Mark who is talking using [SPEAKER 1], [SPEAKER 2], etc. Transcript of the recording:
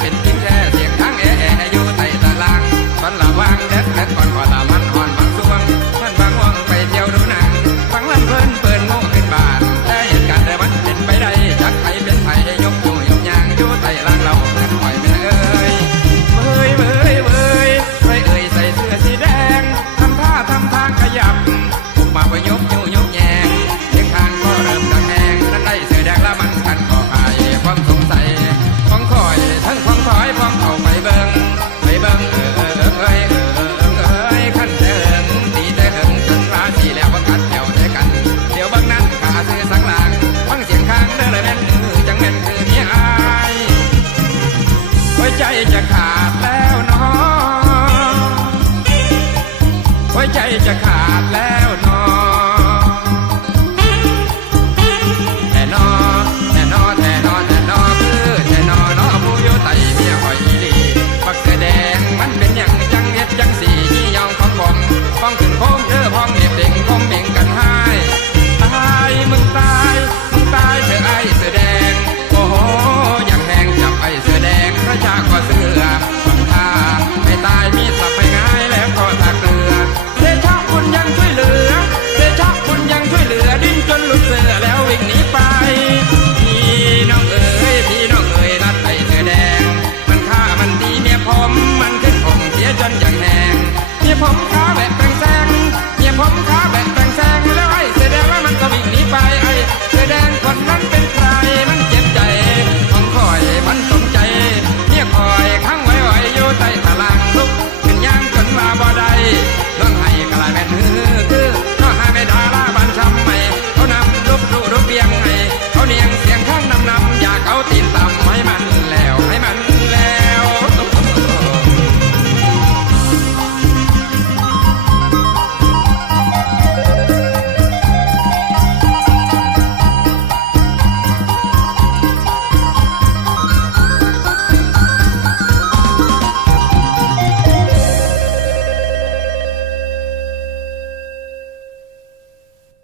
[SPEAKER 1] เป็นกินแท้เสียงทั้งแอแออยู่ใต้ตารางฝันละวางแดดแดดกนกอนตามันอ่อนบางสวงมันบางว่งไปเที่ยวดูหนังฟังลำเพลินเปิดโง่ขึ้นบาทแต่เหตุการณ์แต่มันเป็นไปได้จักไทยเป็นไทยยกอยู่ยกยางยู่ใต้ลางเราเงินหอยเป็นเอ้ยเมยเมยเมยใครเอ่ยใส่เสื้อสีแดงทำท่าทำทางขยับมาไยกยู่ จะขาดแล้วน้องหัวใจจะขาดแล้วน้องแน่นอแต่นอแต่นอแต่นอคือแน่นอน้อผู้โยไตเมียหอยอีลีบักแดงมันเป็นอย่างจังเฮ็ดจังสีนี่ยองของบอมฟองขึ้นโค้งเธอพ้องเน็บเด่งคมเม่งกันให้ตายมึงตายมึงตายเธอไอ้เสือแดงโอ้โหอย่างแหงจับไอ้เสือแดงพระชาก็เส จนอย่างแรงที่ผมเข้า